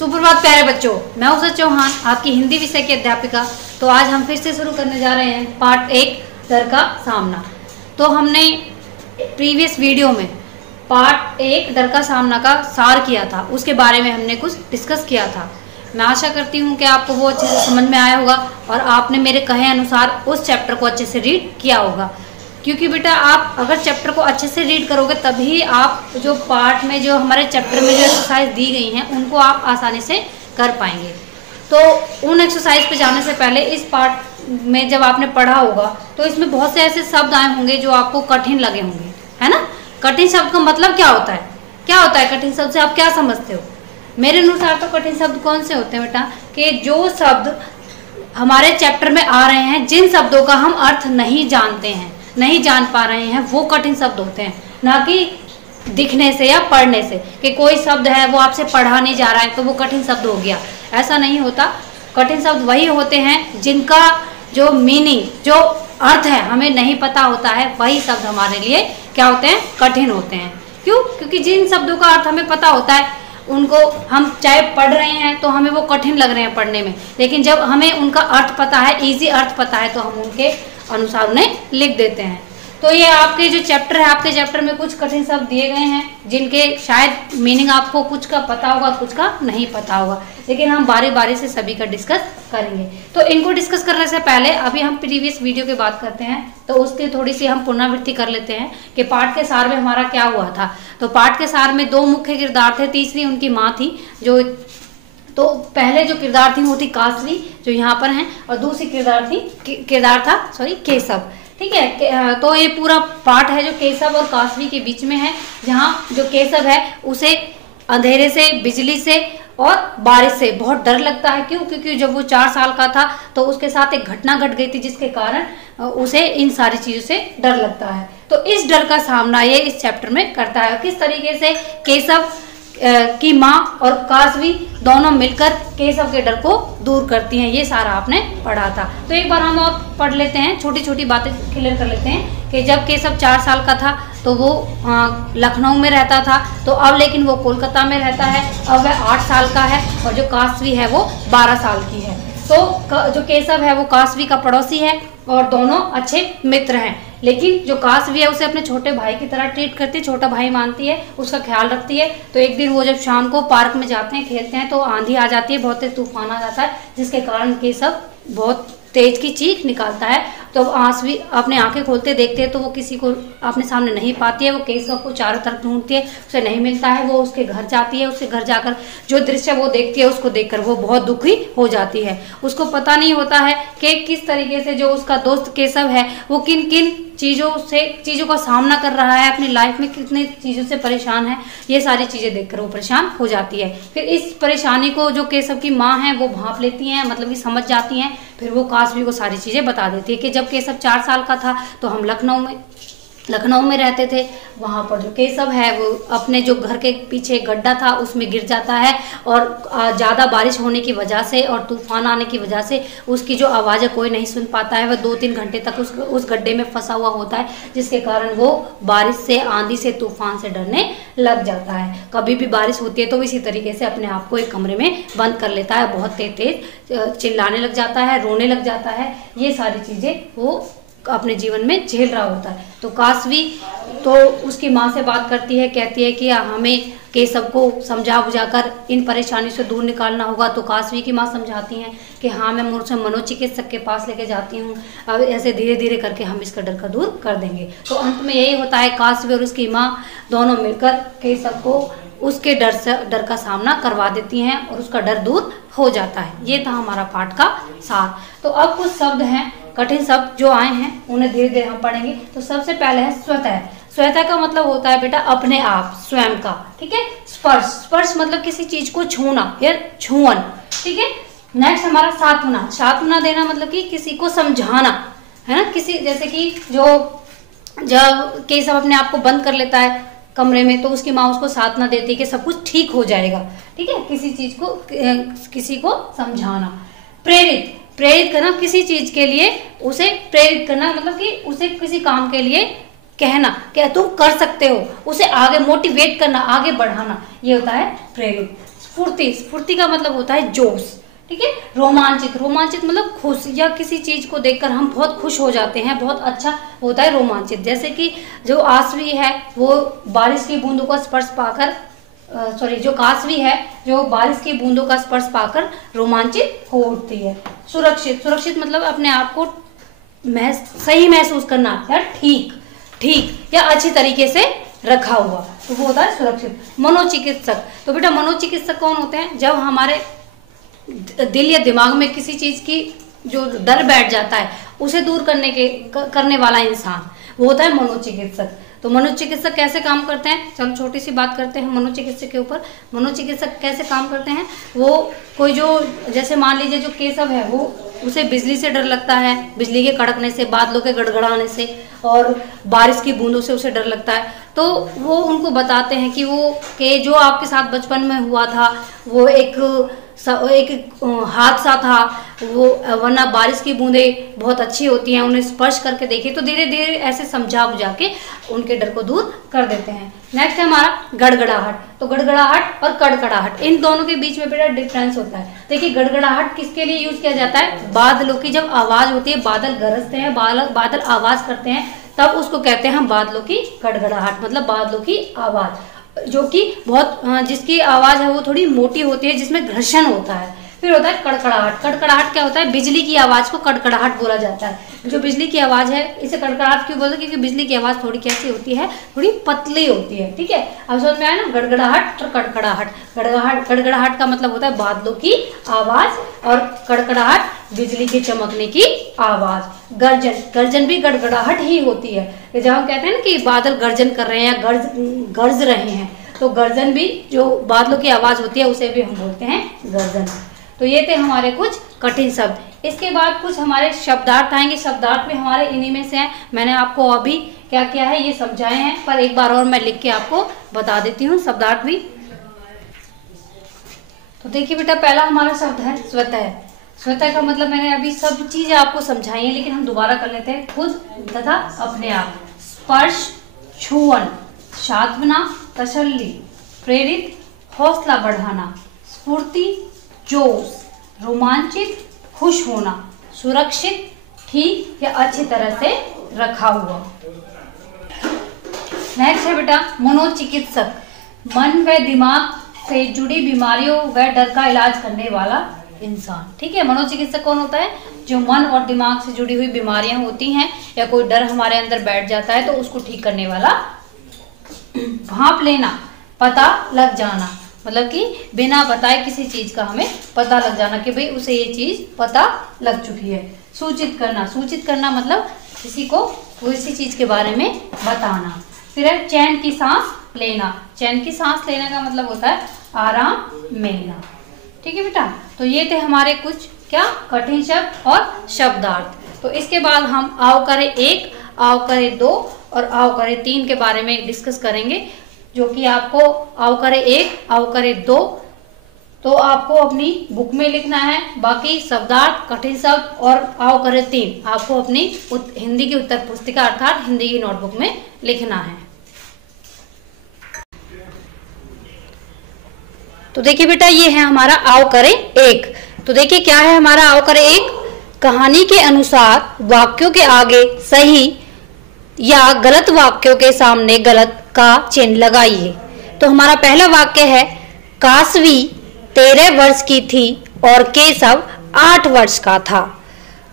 सुप्रभात प्यारे बच्चों, मैं उषा चौहान आपकी हिंदी विषय की अध्यापिका। तो आज हम फिर से शुरू करने जा रहे हैं पार्ट 1 डर का सामना। तो हमने प्रीवियस वीडियो में पार्ट 1 डर का सामना का सार किया था, उसके बारे में हमने कुछ डिस्कस किया था। मैं आशा करती हूँ कि आपको वो अच्छे से समझ में आया होगा और आपने मेरे कहे अनुसार उस चैप्टर को अच्छे से रीड किया होगा। क्योंकि बेटा आप अगर चैप्टर को अच्छे से रीड करोगे तभी आप जो पार्ट में जो हमारे चैप्टर में जो एक्सरसाइज दी गई हैं उनको आप आसानी से कर पाएंगे। तो उन एक्सरसाइज पे जाने से पहले इस पार्ट में जब आपने पढ़ा होगा तो इसमें बहुत से ऐसे शब्द आए होंगे जो आपको कठिन लगे होंगे, है ना। कठिन शब्द का मतलब क्या होता है? क्या होता है कठिन शब्द से आप क्या समझते हो? मेरे अनुसार तो कठिन शब्द कौन से होते हैं बेटा, कि जो शब्द हमारे चैप्टर में आ रहे हैं, जिन शब्दों का हम अर्थ नहीं जानते हैं, नहीं जान पा रहे हैं, वो कठिन शब्द होते हैं। ना कि दिखने से या पढ़ने से कि कोई शब्द है वो आपसे पढ़ा नहीं जा रहा है तो वो कठिन शब्द हो गया, ऐसा नहीं होता। कठिन शब्द वही होते हैं जिनका जो मीनिंग, जो अर्थ है हमें नहीं पता होता है, वही शब्द हमारे लिए क्या होते हैं? कठिन होते हैं। क्यों? क्योंकि जिन शब्दों का अर्थ हमें पता होता है उनको हम चाहे पढ़ रहे हैं तो हमें वो कठिन लग रहे हैं पढ़ने में, लेकिन जब हमें उनका अर्थ पता है, इजी अर्थ पता है, तो हम उनके अनुसार उन्हें लिख देते हैं। तो ये आपके जो चैप्टर है, आपके चैप्टर में कुछ कठिन शब्द दिए गए हैं जिनके शायद मीनिंग आपको कुछ का पता होगा, कुछ का नहीं पता होगा, लेकिन हम बारी बारी से सभी का डिस्कस करेंगे। तो इनको डिस्कस करने से पहले अभी हम प्रीवियस वीडियो की बात करते हैं, तो उसकी थोड़ी सी हम पुनरावृत्ति कर लेते हैं कि पाठ के सार में हमारा क्या हुआ था। तो पाठ के सार में 2 मुख्य किरदार थे, तीसरी उनकी माँ थी। जो तो पहले जो किरदार थी वो थी कासवी, जो यहाँ पर हैं, और दूसरी किरदार था केशव। ठीक है। तो ये पूरा पाठ है जो केशव और कासवी के बीच में है, जहाँ जो केशव है उसे अंधेरे से, बिजली से और बारिश से बहुत डर लगता है। क्यों? क्योंकि जब वो 4 साल का था तो उसके साथ एक घटना घट गई थी जिसके कारण उसे इन सारी चीजों से डर लगता है। तो इस डर का सामना ये इस चैप्टर में करता है। किस तरीके से केशव की माँ और कासवी दोनों मिलकर केशव के डर को दूर करती हैं, ये सारा आपने पढ़ा था। तो एक बार हम और पढ़ लेते हैं, छोटी छोटी बातें क्लियर कर लेते हैं कि जब केशव 4 साल का था तो वो लखनऊ में रहता था, तो अब लेकिन वो कोलकाता में रहता है। अब वह 8 साल का है और जो कासवी है वो 12 साल की है। तो जो केशव है वो कासवी का पड़ोसी है और दोनों अच्छे मित्र हैं, लेकिन जो कासवी है उसे अपने छोटे भाई की तरह ट्रीट करती है, छोटा भाई मानती है, उसका ख्याल रखती है। तो एक दिन वो जब शाम को पार्क में जाते हैं, खेलते हैं, तो आंधी आ जाती है, बहुत तेज तूफान आ जाता है, जिसके कारण केशव बहुत तेज की चीख निकालता है। तो कासवी अपने आंखें खोलते देखते हैं तो वो किसी को अपने सामने नहीं पाती है। वो केशव को चारों तरफ ढूंढती है, उसे नहीं मिलता है। वो उसके घर जाती है, उसके घर जाकर जो दृश्य वो देखती है उसको देखकर वो बहुत दुखी हो जाती है। उसको पता नहीं होता है कि किस तरीके से जो उसका दोस्त केशव है वो किन किन चीज़ों का सामना कर रहा है, अपनी लाइफ में कितनी चीज़ों से परेशान है। ये सारी चीज़ें देखकर वो परेशान हो जाती है। फिर इस परेशानी को जो केशव की माँ है वो भांप लेती हैं, मतलब कि समझ जाती हैं। फिर वो कासवी को सारी चीज़ें बता देती है कि जब केशव 4 साल का था तो हम लखनऊ में रहते थे। वहाँ पर जो केशव है वो अपने जो घर के पीछे गड्ढा था उसमें गिर जाता है और ज़्यादा बारिश होने की वजह से और तूफान आने की वजह से उसकी जो आवाज़ है कोई नहीं सुन पाता है। वह 2-3 घंटे तक उस गड्ढे में फंसा हुआ होता है, जिसके कारण वो बारिश से, आंधी से, तूफान से डरने लग जाता है। कभी भी बारिश होती है तो इसी तरीके से अपने आप को एक कमरे में बंद कर लेता है, बहुत तेज चिल्लाने लग जाता है, रोने लग जाता है। ये सारी चीज़ें वो अपने जीवन में झेल रहा होता है। तो कासवी तो उसकी माँ से बात करती है, कहती है कि हमें केशव को समझा बुझाकर इन परेशानी से दूर निकालना होगा। तो कासवी की माँ समझाती हैं कि हाँ, मैं मुझसे मनोचिकित्सक के पास लेके जाती हूँ, अब ऐसे धीरे धीरे करके हम इसका डर का दूर कर देंगे। तो अंत में यही होता है, कासवी और उसकी माँ दोनों मिलकर केशव को उसके डर का सामना करवा देती हैं और उसका डर दूर हो जाता है। ये था हमारा पाठ का सार। तो अब कुछ शब्द हैं, कठिन शब्द जो आए हैं उन्हें धीरे धीरे हम पढ़ेंगे। तो सबसे पहले है स्वतः। स्वतः का मतलब होता है बेटा अपने आप, स्वयं का। ठीक है। स्पर्श। स्पर्श मतलब किसी चीज को छूना या छुअन। ठीक है। नेक्स्ट हमारा सांत्वना। सांत्वना देना मतलब कि किसी को समझाना, है ना। किसी जैसे कि जब केशव अपने आप को बंद कर लेता है कमरे में तो उसकी माँ उसको सांत्वना देती है कि सब कुछ ठीक हो जाएगा। ठीक है। किसी को समझाना। प्रेरित करना, किसी चीज के लिए उसे प्रेरित करना, मतलब कि उसे किसी काम के लिए कहना कि तुम कर सकते हो, उसे आगे मोटिवेट करना, आगे बढ़ाना, ये होता है प्रेरित। स्फूर्ति, स्फूर्ति का मतलब होता है जोश, ठीक है। रोमांचित, रोमांचित मतलब खुश, या किसी चीज को देखकर हम बहुत खुश हो जाते हैं, बहुत अच्छा होता है रोमांचित। जैसे कि जो आसवी है वो बारिश की बूंदों का स्पर्श पाकर जो कासवी है जो बारिश की बूंदों का स्पर्श पाकर रोमांचित हो उठती है। सुरक्षित, सुरक्षित मतलब अपने आप को सही महसूस करना, या ठीक ठीक या अच्छी तरीके से रखा हुआ, तो वो होता है सुरक्षित। मनोचिकित्सक, तो बेटा मनोचिकित्सक कौन होते हैं? जब हमारे दिल या दिमाग में किसी चीज की जो डर बैठ जाता है उसे दूर करने वाला इंसान, वो होता है मनोचिकित्सक। तो मनोचिकित्सक कैसे काम करते हैं? चलो छोटी सी बात करते हैं मनोचिकित्सक के ऊपर। मनोचिकित्सक कैसे काम करते हैं? वो कोई जो, जैसे मान लीजिए जो केशव है, वो उसे बिजली से डर लगता है, बिजली के कड़कने से, बादलों के गड़गड़ाने से और बारिश की बूंदों से उसे डर लगता है। तो वो उनको बताते हैं कि वो कि जो आपके साथ बचपन में हुआ था वो एक हादसा था, वो वरना बारिश की बूंदें बहुत अच्छी होती हैं, उन्हें स्पर्श करके देखिए। तो धीरे धीरे ऐसे समझा बुझा के उनके डर को दूर कर देते हैं। नेक्स्ट है हमारा गड़गड़ाहट। तो गड़गड़ाहट और कड़कड़ाहट, इन दोनों के बीच में बेटा डिफरेंस होता है। देखिए गड़गड़ाहट किसके लिए यूज किया जाता है? बादलों की जब आवाज होती है, बादल गरजते हैं, बादल आवाज करते हैं, तब उसको कहते हैं हम बादलों की गड़गड़ाहट, मतलब बादलों की आवाज जो कि बहुत जिसकी आवाज है वो थोड़ी मोटी होती है, जिसमें घर्षण होता है। फिर होता है कड़कड़ाहट। कड़कड़ाहट क्या होता है? बिजली की आवाज को कड़कड़ाहट बोला जाता है। जो बिजली की आवाज है इसे कड़कड़ाहट क्यों बोलते हैं? क्योंकि बिजली की आवाज थोड़ी कैसी होती है? थोड़ी पतली होती है, ठीक है। अब समझ में आया ना? गड़गड़ाहट और कड़कड़ाहट। गड़गड़ाहट का मतलब होता है बादलों की आवाज, और कड़कड़ाहट बिजली के चमकने की आवाज। गर्जन, गर्जन भी गड़गड़ाहट ही होती है। जब हम कहते हैं ना कि बादल गर्जन कर रहे हैं या गरज रहे हैं, तो गर्जन भी जो बादलों की आवाज होती है उसे भी हम बोलते हैं गर्जन। तो ये थे हमारे कुछ कठिन शब्द। इसके बाद कुछ हमारे शब्दार्थ आएंगे। शब्दार्थ भी हमारे इन्हीं में से हैं। मैंने आपको अभी क्या किया है ये समझाए हैं, पर एक बार और मैं लिख के आपको बता देती हूँ शब्दार्थ भी। तो देखिए बेटा, पहला हमारा शब्द है स्वतः। स्वतः का मतलब मैंने अभी सब चीजें आपको समझाई हैं, लेकिन हम दोबारा कर लेते हैं। खुद तथा अपने आप। स्पर्श, छुअन, सांत्वना, तसल्ली, प्रेरित, हौसला बढ़ाना, स्फूर्ति, जोश, रोमांचित, खुश होना, सुरक्षित, ठीक या अच्छी तरह से रखा हुआ। नेक्स्ट है बेटा मनोचिकित्सक। मन व दिमाग से जुड़ी बीमारियों व डर का इलाज करने वाला इंसान, ठीक है। मनोचिकित्सक कौन होता है? जो मन और दिमाग से जुड़ी हुई बीमारियां होती हैं या कोई डर हमारे अंदर बैठ जाता है तो उसको ठीक करने वाला। भांप लेना, पता लग जाना, मतलब कि बिना बताए किसी चीज का हमें पता लग जाना कि भाई उसे ये चीज पता लग चुकी है। सूचित करना, सूचित करना मतलब किसी को किसी चीज के बारे में बताना। फिर है चैन की सांस लेना। चैन की सांस लेने का मतलब होता है आराम मिलना, ठीक है बेटा। तो ये थे हमारे कुछ क्या कठिन शब्द और शब्दार्थ। तो इसके बाद हम आओ करें 1, आओ करें 2 और आओ करें 3 के बारे में डिस्कस करेंगे, जो कि आपको आओ करें 1, आओ करें 2 तो आपको अपनी बुक में लिखना है। बाकी शब्दार्थ, कठिन शब्द और आओ करें 3 आपको अपनी हिंदी की उत्तर पुस्तिका अर्थात हिंदी की नोटबुक में लिखना है। तो देखिए बेटा, ये है हमारा आओ करें 1। तो देखिए क्या है हमारा आओ करें 1। कहानी के अनुसार वाक्यों के आगे सही या गलत वाक्यों के सामने गलत का चिन्ह लगाइए। तो हमारा पहला वाक्य है कासवी 13 वर्ष की थी और केशव 8 वर्ष का था।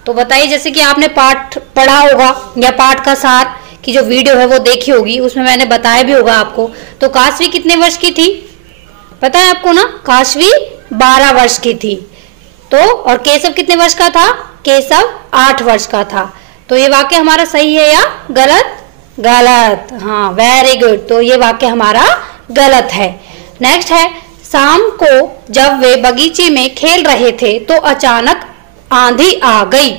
तो बताइए, जैसे कि आपने पाठ पढ़ा होगा या पाठ का सार की जो वीडियो है वो देखी होगी, उसमें मैंने बताया भी होगा आपको। तो कासवी कितने वर्ष की थी पता है आपको ना? कासवी 12 वर्ष की थी। तो और केशव कितने वर्ष का था? केशव 8 वर्ष का था। तो ये वाक्य हमारा सही है या गलत? गलत, हाँ वेरी गुड। तो ये वाक्य हमारा गलत है। नेक्स्ट है शाम को जब वे बगीचे में खेल रहे थे तो अचानक आंधी आ गई।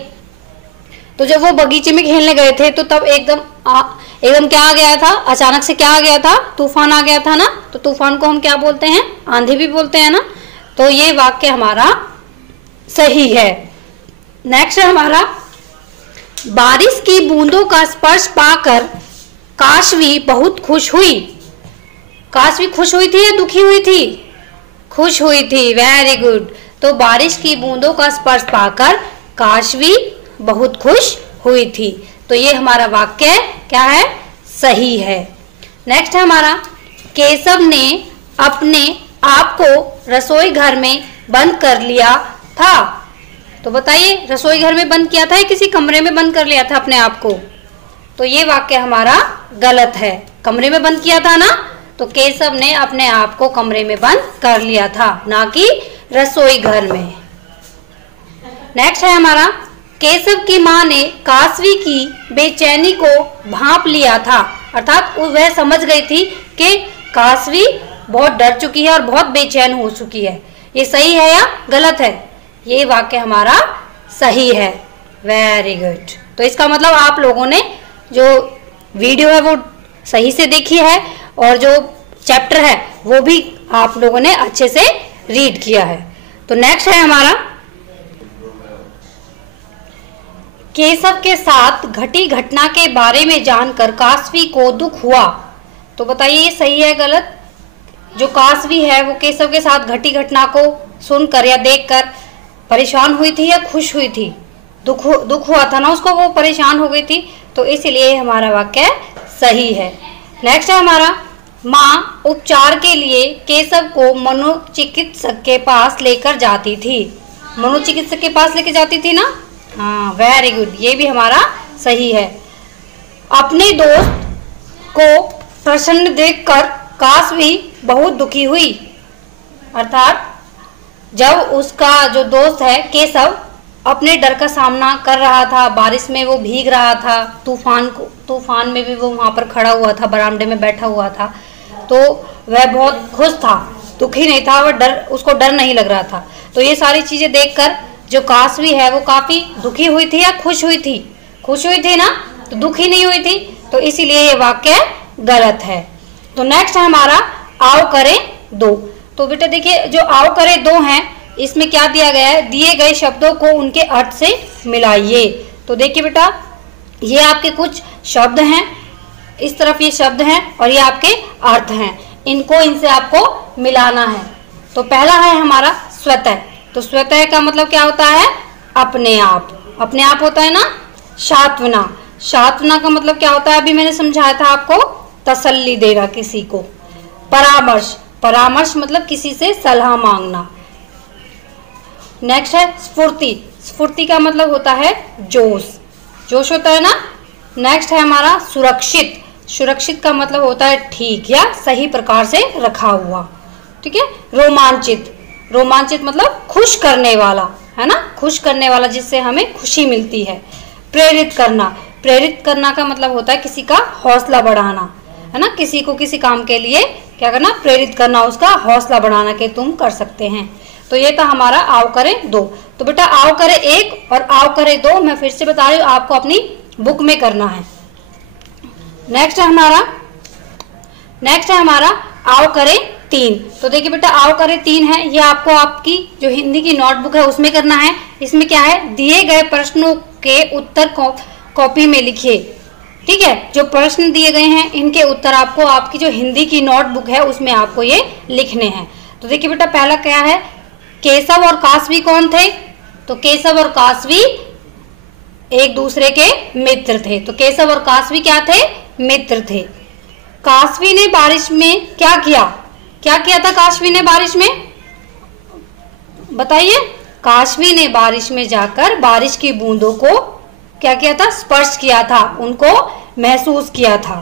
तो जब वो बगीचे में खेलने गए थे तो तब एकदम क्या आ गया था? अचानक से क्या आ गया था? तूफान आ गया था ना। तो तूफान को हम क्या बोलते हैं? आंधी भी बोलते हैं ना। तो ये वाक्य हमारा सही है। नेक्स्ट है हमारा बारिश की बूंदों का स्पर्श पाकर काशवी बहुत खुश हुई। काशवी खुश हुई थी या दुखी हुई थी? खुश हुई थी। Very good. तो बारिश की बूंदों का स्पर्श पाकर काशवी बहुत खुश हुई थी। तो ये हमारा वाक्य क्या है, सही है। नेक्स्ट है हमारा, केशव ने अपने आप को रसोई घर में बंद कर लिया था। तो बताइए, रसोई घर में बंद किया था या किसी कमरे में बंद कर लिया था अपने आप को? तो ये वाक्य हमारा गलत है। कमरे में बंद किया था ना, तो केशव ने अपने आप को कमरे में बंद कर लिया था, ना कि रसोई घर में। नेक्स्ट है हमारा, केशव की माँ ने काशवी की बेचैनी को भांप लिया था। अर्थात वह समझ गई थी कि काशवी बहुत डर चुकी है और बहुत बेचैन हो चुकी है। ये सही है या गलत है? ये वाक्य हमारा सही है। Very good. तो इसका मतलब आप लोगों ने जो वीडियो है वो सही से देखी है और जो चैप्टर है वो भी आप लोगों ने अच्छे से रीड किया है। तो नेक्स्ट है हमारा, केशव के साथ घटी घटना के बारे में जानकर काशवी को दुख हुआ। तो बताइए, ये सही है गलत? जो काशवी है वो केशव के साथ घटी घटना को सुनकर या देखकर परेशान हुई थी या खुश हुई थी? दुख हुआ था ना उसको, वो परेशान हो गई थी, तो इसलिए हमारा वाक्य सही है। नेक्स्ट है हमारा, माँ उपचार के लिए केशव को मनोचिकित्सक के पास लेकर जाती थी। मनोचिकित्सक के पास लेकर जाती थी ना? हाँ, वेरी गुड। ये भी हमारा सही है। अपने दोस्त को प्रसन्न देखकर काशवी बहुत दुखी हुई। अर्थात जब उसका जो दोस्त है केशव अपने डर का सामना कर रहा था, बारिश में वो भीग रहा था, तूफान में भी वो वहाँ पर खड़ा हुआ था, बरामदे में बैठा हुआ था, तो वह बहुत खुश था, दुखी नहीं था, वह उसको डर नहीं लग रहा था। तो ये सारी चीजें देखकर जो काशवी है वो काफी दुखी हुई थी या खुश हुई थी? खुश हुई थी ना, तो दुखी नहीं हुई थी, तो इसीलिए ये वाक्य गलत है। तो नेक्स्ट है हमारा, आओ करें दो। तो बेटा देखिए, जो आओ करें दो हैं, इसमें क्या दिया गया है, दिए गए शब्दों को उनके अर्थ से मिलाइए। तो देखिए बेटा, ये आपके कुछ शब्द हैं, इस तरफ ये शब्द हैं और ये आपके अर्थ हैं, इनको इनसे आपको मिलाना है। तो पहला है हमारा स्वतः। तो स्वतः का मतलब क्या होता है? अपने आप। अपने आप होता है ना। सांत्वना। सांत्वना का मतलब क्या होता है? अभी मैंने समझाया था आपको, तसल्ली देना किसी को। परामर्श। परामर्श मतलब किसी से सलाह मांगना। नेक्स्ट है स्फूर्ति। स्फूर्ति का मतलब होता है जोश। जोश होता है ना। नेक्स्ट है हमारा सुरक्षित। सुरक्षित का मतलब होता है ठीक या सही प्रकार से रखा हुआ। ठीक है। रोमांचित। रोमांचित मतलब खुश करने वाला, है ना, खुश करने वाला जिससे हमें खुशी मिलती है। प्रेरित करना। प्रेरित करना का मतलब होता है किसी का हौसला बढ़ाना, है ना, किसी को किसी काम के लिए क्या करना, प्रेरित करना, उसका हौसला बढ़ाना कि तुम कर सकते हैं। तो ये था हमारा आओ करें दो। तो बेटा आओ करें एक और आओ करें दो मैं फिर से बता रही हूँ, आपको अपनी बुक में करना है। नेक्स्ट है हमारा आओ करें तीन। तो देखिए बेटा आओ करें तीन है, ये आपको आपकी जो हिंदी की नोटबुक है उसमें करना है। इसमें क्या है, दिए गए प्रश्नों के उत्तर कॉपी में लिखिए। ठीक है, जो प्रश्न दिए गए हैं इनके उत्तर आपको आपकी जो हिंदी की नोटबुक है उसमें आपको ये लिखने हैं। तो देखिए बेटा पहला क्या है, केशव और काशवी कौन थे? तो केशव और काशवी एक दूसरे के मित्र थे। तो केशव और काशवी क्या थे? मित्र थे। काशवी ने बारिश में क्या किया? क्या किया था काशवी ने बारिश में? बताइए। काशवी ने बारिश में जाकर बारिश की बूंदों को क्या किया था? स्पर्श किया था, उनको महसूस किया था।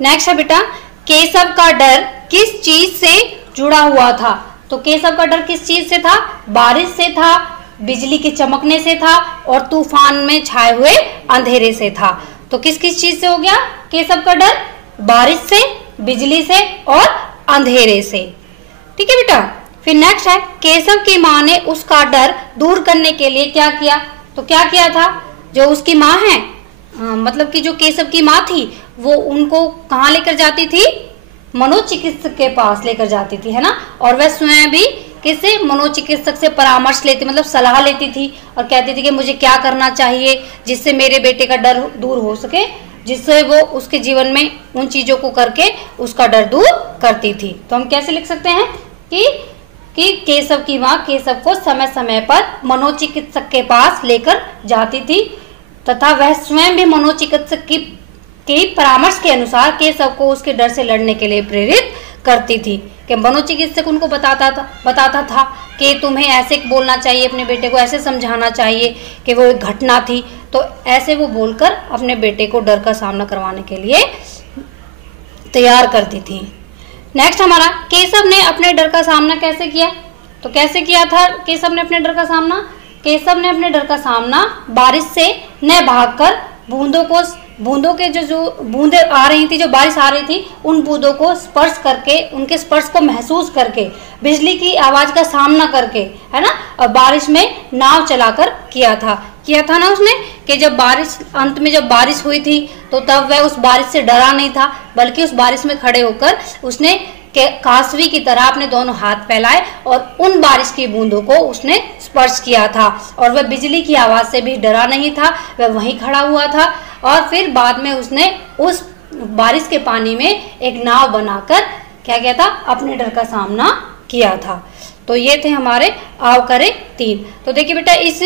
नेक्स्ट है बेटा, केशव का डर किस चीज से जुड़ा हुआ था? तो केशव का डर किस चीज से था? बारिश से था, बिजली के चमकने से था और तूफान में छाए हुए अंधेरे से था। तो किस किस चीज से हो गया केशव का डर? बारिश से, बिजली से और अंधेरे से। ठीक है बेटा। फिर नेक्स्ट है, केशव की माँ ने उसका डर दूर करने के लिए क्या किया? तो क्या किया था? जो उसकी माँ है, मतलब कि जो केशव की माँ थी, वो उनको कहाँ लेकर जाती थी? मनोचिकित्सक के पास लेकर जाती थी, है ना। और वह स्वयं भी किससे? मनोचिकित्सक से परामर्श लेती, मतलब सलाह लेती थी और कहती थी कि मुझे क्या करना चाहिए जिससे मेरे बेटे का डर दूर हो सके, जिससे वो उसके जीवन में उन चीज़ों को करके उसका डर दूर करती थी। तो हम कैसे लिख सकते हैं कि केशव की माँ केशव को समय समय पर मनोचिकित्सक के पास लेकर जाती थी तथा वह स्वयं भी मनोचिकित्सक की परामर्श के अनुसार केशव को उसके डर से लड़ने के लिए प्रेरित करती थी। कि मनोचिकित्सक उनको बताता था कि तुम्हें ऐसे बोलना चाहिए, अपने बेटे को ऐसे समझाना चाहिए कि वो एक घटना थी। तो ऐसे वो बोलकर अपने बेटे को डर का सामना करवाने के लिए तैयार करती थी। नेक्स्ट हमारा, केशव ने अपने डर का सामना कैसे किया? तो कैसे किया था केशव ने अपने डर का सामना? केशव ने अपने डर का सामना बारिश से न भागकर बूंदों के जो बूंदें आ रही थी, जो बारिश आ रही थी, उन बूंदों को स्पर्श करके, उनके स्पर्श को महसूस करके, बिजली की आवाज का सामना करके, है ना, और बारिश में नाव चलाकर किया था ना उसने। कि जब बारिश अंत में जब बारिश हुई थी तो तब वह उस बारिश से डरा नहीं था, बल्कि उस बारिश में खड़े होकर उसने कासवी की तरह अपने दोनों हाथ फैलाए और उन बारिश की बूंदों को उसने स्पर्श किया था। और वह बिजली की आवाज से भी डरा नहीं था, वह वहीं खड़ा हुआ था। और फिर बाद में उसने उस बारिश के पानी में एक नाव बनाकर क्या किया था? अपने डर का सामना किया था। तो ये थे हमारे आव करे 3। तो देखिए बेटा, इस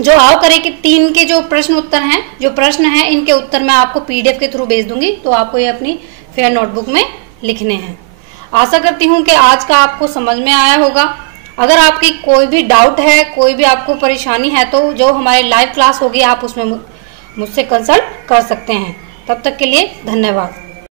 जो आव करे के 3 के जो प्रश्न उत्तर हैं, जो प्रश्न हैं, इनके उत्तर मैं आपको PDF के थ्रू भेज दूंगी। तो आपको ये अपनी फेयर नोटबुक में लिखने हैं। आशा करती हूँ कि आज का आपको समझ में आया होगा। अगर आपकी कोई भी डाउट है, कोई भी आपको परेशानी है, तो जो हमारी लाइव क्लास होगी आप उसमें मुझसे कंसल्ट कर सकते हैं। तब तक के लिए धन्यवाद।